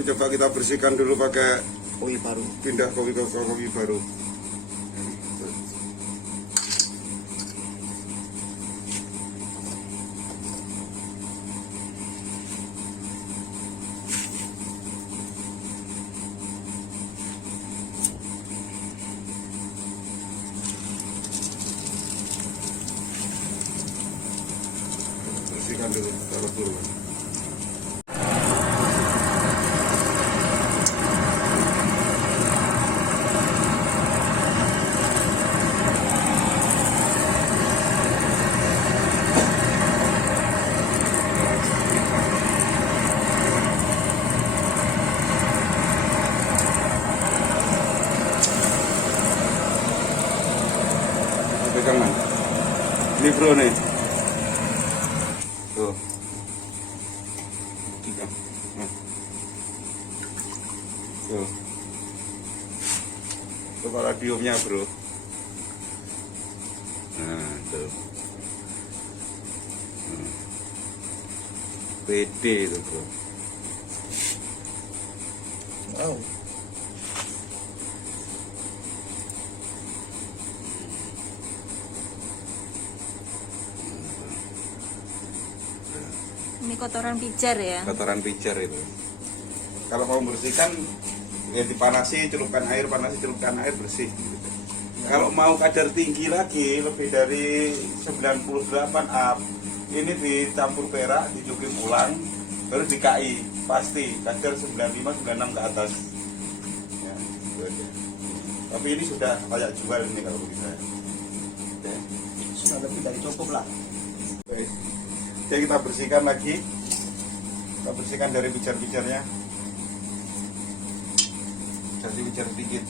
Ini coba kita bersihkan dulu pakai kopi baru. pindah kopi baru. Bersihkan dulu, taruh dulu. Pegang man. Ini bro nih. Tuh. Pegang. Tuh. Itu radiumnya bro. Nah tuh. PD itu bro. Wow. Ini kotoran pijar ya? Kotoran pijar itu. Kalau mau bersihkan, ya dipanasi, celupkan air, bersih. Kalau mau kadar tinggi lagi, lebih dari 98 up, ini dicampur perak, dicukup ulang, terus DKI, pasti kadar 95-96 ke atas. Ya, itu aja. Tapi ini sudah layak jual ini kalau bisa. Ya. Sudah lebih dari cukup lah. Baik. Jadi kita bersihkan lagi. Kita bersihkan dari pijar-pijarnya. Kasih pijar sedikit.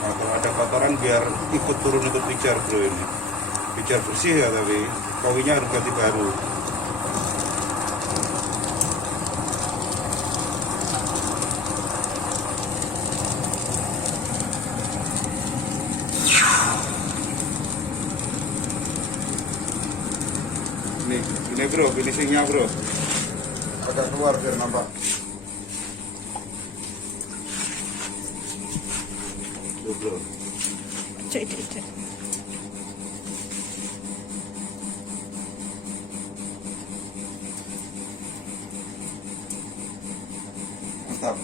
Kalau ada kotoran biar ikut turun ikut pijar bro ini. Pijar bersih ya tapi kowinya harus ganti baru. Ini bro, finishingnya bro. Agak keluar biar nampak. Bro. Cek. Mantap.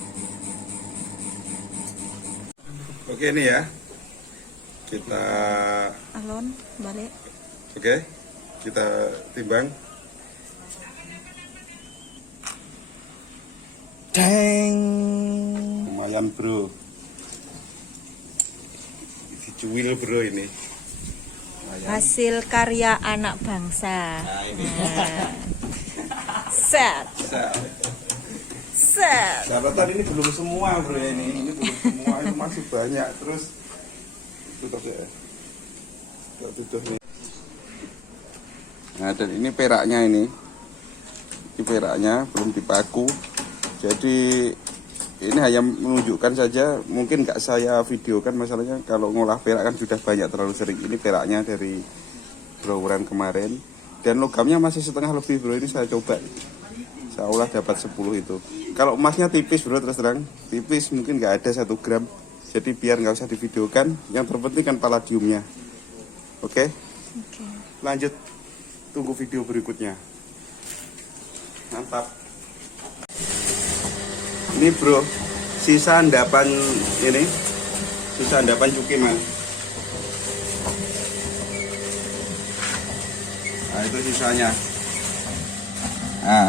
Oke ini ya. Kita Alon balik. oke. Kita timbang. Deng. Lumayan bro. Cuwil bro ini. Hasil karya anak bangsa. Nah ini. Set. Syaratan ini belum semua bro ya ini belum semua, ini masih banyak. Terus tutup ya. Tutup nih. Nah dan ini peraknya ini peraknya belum dipaku. Jadi ini hanya menunjukkan saja, mungkin nggak saya videokan, masalahnya kalau ngolah perak kan sudah banyak terlalu sering. Ini peraknya dari groweran kemarin dan logamnya masih setengah lebih bro, ini saya coba. Saya olah dapat 10 itu. Kalau emasnya tipis bro, terus terang tipis, mungkin nggak ada 1 gram. Jadi biar nggak usah divideokan, yang terpenting kan palladiumnya. Oke? Lanjut, tunggu video berikutnya. Mantap. Ini bro, sisa endapan ini, sisa endapan cukiman. Nah itu sisanya. Nah,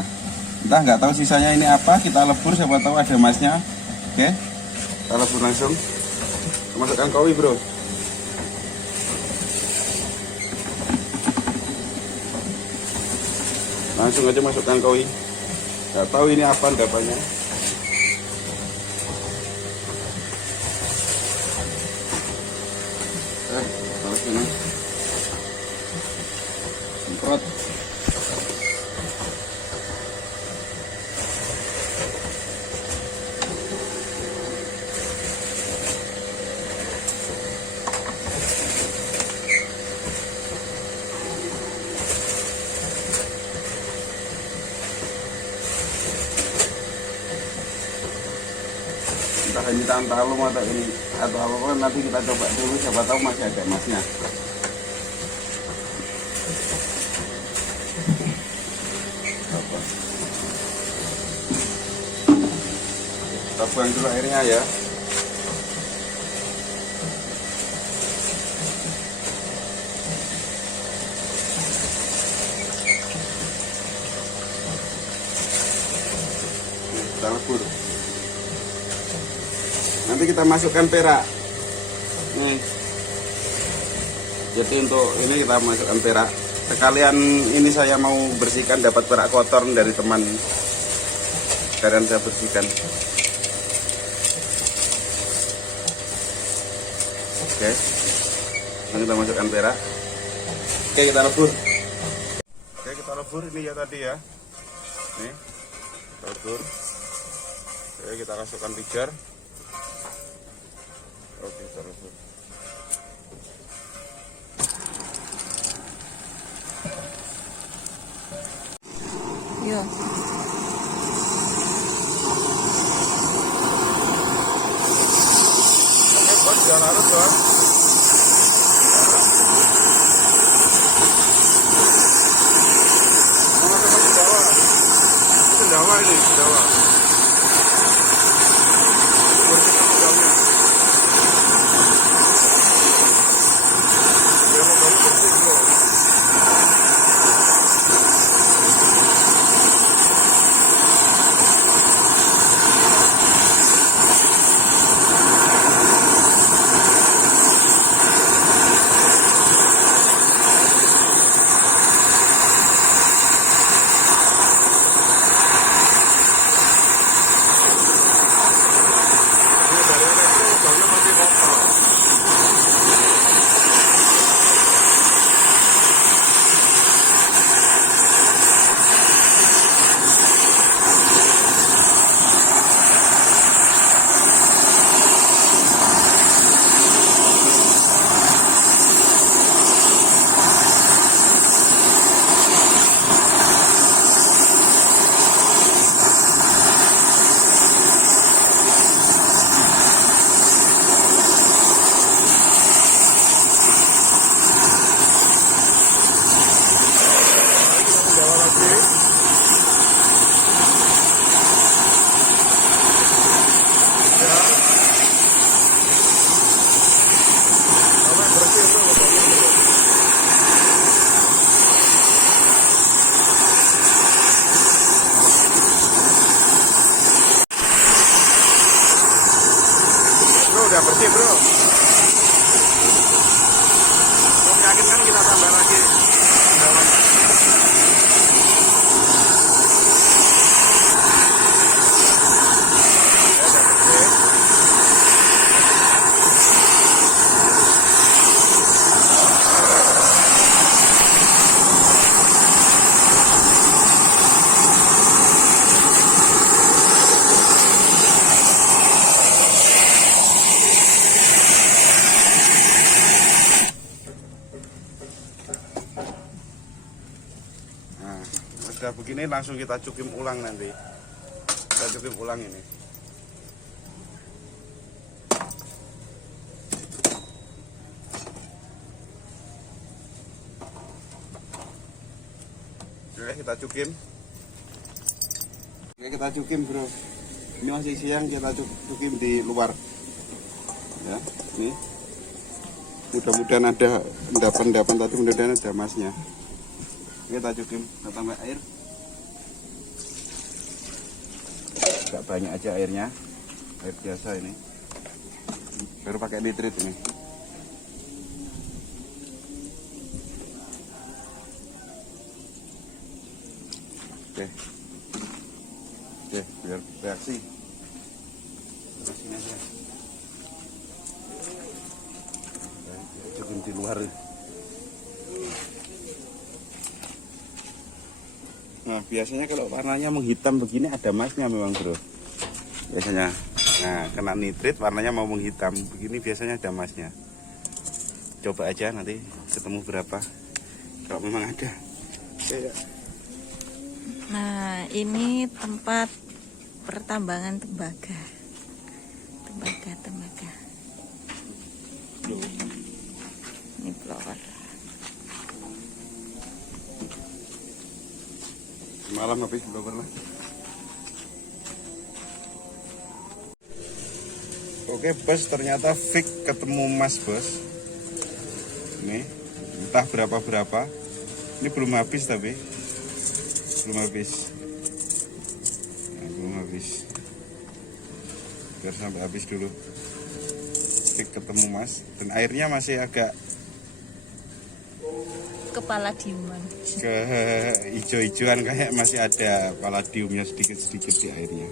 entah nggak tahu sisanya ini apa, kita lebur, siapa tahu ada emasnya. Oke, Kita lebur langsung. Masukkan koi bro. Langsung aja masukkan koi. Gak tahu ini apa endapannya. Taruh sini. Semprot. Entah ini tantalum atau ini atau apa, nanti kita coba dulu, siapa tahu masih ada emasnya. Apa? Kita buang dulu airnya ya. Kita lebur. Nanti kita masukkan perak. Nih. Jadi untuk ini kita masukkan perak. Sekalian ini saya mau bersihkan, dapat perak kotor dari teman. Sekalian saya bersihkan. Oke. Nanti kita masukkan perak. Oke, kita lebur. Oke, kita lebur ini ya tadi ya. Nih. Kita lebur. Oke, kita masukkan pijar. Oke, taruh. Yo. Oke, bos, jangan larut, bos. Mau masuk ke Jawa. Itu Jawa ini, Jawa. Bersihkan udangnya. Biar udangnya bersih, bro. Ini dari elektro, udangnya masih kotor. Jawa lagi. Ya. Sampai bersih bro, udangnya, bro. Bro, udah bersih bro. Belum yakin kan kita tambah lagi. Dalam. Nah, udah begini langsung kita cukim ulang nanti. Kita cukim ulang ini. Oke, kita cukim. Oke, kita cukim bro. Ini masih siang, kita cukim di luar. Ya, ini. Mudah-mudahan ada endapan-endapan tadi, mudah-mudahan ada emasnya. Kita cukim, kita tambah air. Agak banyak aja airnya, air biasa ini. Baru pakai nitrit ini. Oke, biar reaksi. Sini aja. Cukup di luar. Nah, biasanya kalau warnanya menghitam begini ada emasnya memang, bro. Biasanya. Nah, kena nitrit warnanya mau menghitam begini biasanya ada emasnya. Coba aja nanti ketemu berapa. Kalau memang ada. Oke, ya. Nah, ini tempat pertambangan tembaga. Tembaga. Ini blower. Malam habis blower lah. Oke, bos, ternyata fix ketemu emas, bos. Ini entah berapa. Ini belum habis tapi. Belum habis. Nah, belum habis. Biar sampai habis dulu. Fix ketemu emas dan airnya masih agak Kepala diuman. ke hijau-hijauan, kayak masih ada palladiumnya sedikit-sedikit di airnya.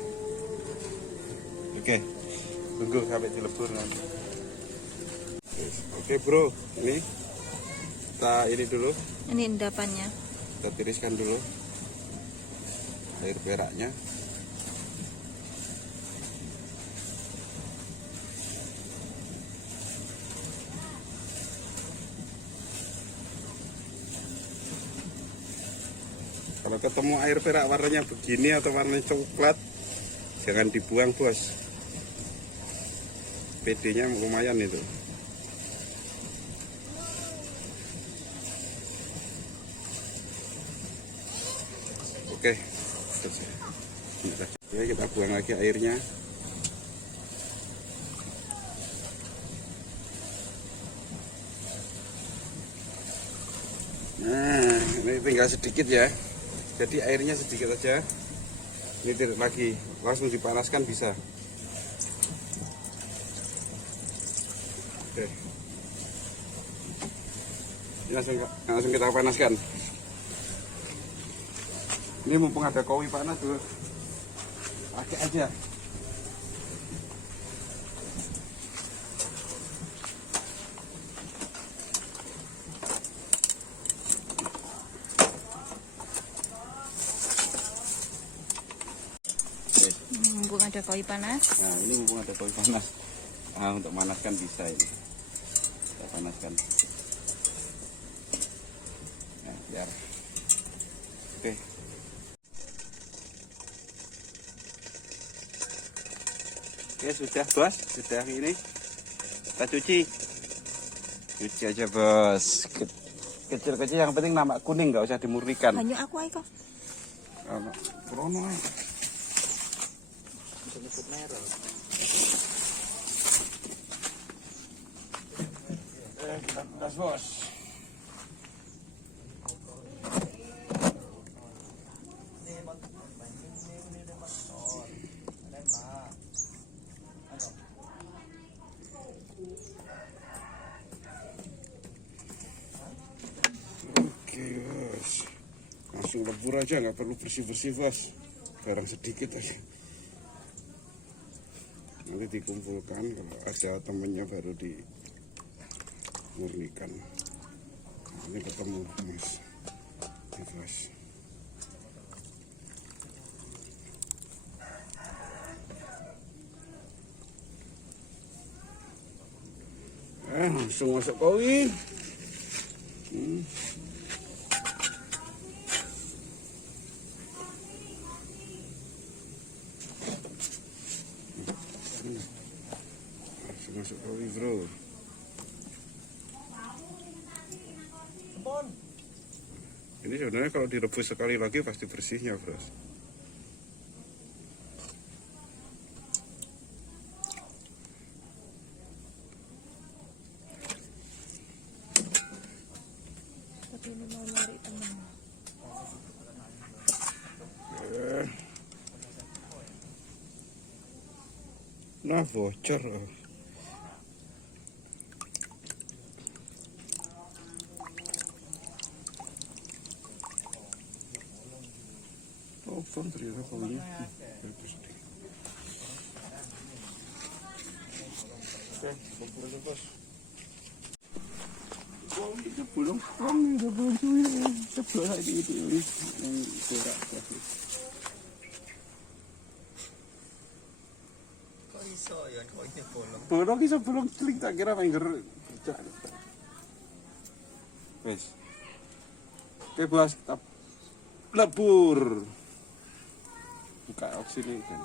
Oke, tunggu sampai dilebur nanti. Oke, bro, ini kita ini dulu, Ini endapannya. kita tiriskan dulu air peraknya. Kalau ketemu air perak warnanya begini atau warnanya coklat, jangan dibuang, bos. PD-nya lumayan itu. Oke, selesai. Oke, kita buang lagi airnya. Nah, ini tinggal sedikit ya. Jadi airnya sedikit aja. Ini tidak lagi, langsung dipanaskan bisa. Oke. Ini langsung kita panaskan. Ini mumpung ada kowi panas tuh, pakai aja. Mumpung ada koi panas. Nah, ini mumpung ada kowi panas. Nah, untuk manaskan bisa ini. Kita panaskan. Nah, biar. Oke. Oke, sudah, bos. Sudah ini. Kita cuci. Cuci aja, bos. Kecil-kecil yang penting nampak kuning, nggak usah dimurnikan. Banyak aku aja kok. Krono. Ikut merah. Kita tes, bos. Oke, bos. Langsung lebur aja, nggak perlu bersih-bersih, bos. Barang sedikit aja. Nanti dikumpulkan, kalau ada temennya baru dimurnikan. Nah, ini ketemu, mas. Ini, bos. Langsung masuk kowi. Langsung masuk kowi, bro. Ini sebenarnya kalau direbus sekali lagi pasti bersihnya, bro. Tapi ini mau nyari teman. Nah, bocor. ton ternyata kopinya. Oke, kumpul aja bos. Kopi itu belum cuy. Sebelah itu yang berak tadi. Kok iso ya kok ini bolong. Bolong iso bolong celing tak kira main ger kerja. Wes. Oke bos, kita lebur. Buka oksini kan.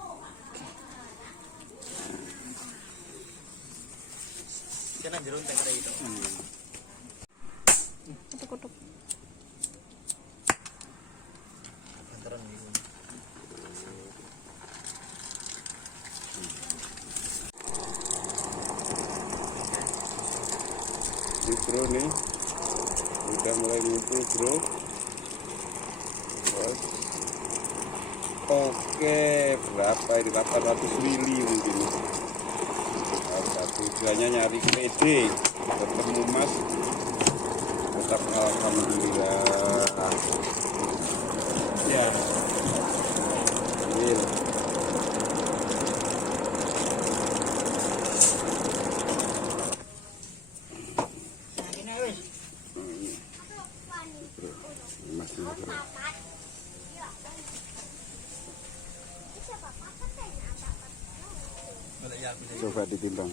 Kena jeruk tak kira itu. Kutuk-kutuk. Antaran ini. Ini bro nih udah mulai ngumpul bro. Bos. Oke, berapa ini 800 mili mungkin. Tujuannya nyari PD, ketemu mas, tetap alhamdulillah. Ya, ambil. Mas ini bro. Coba ditimbang.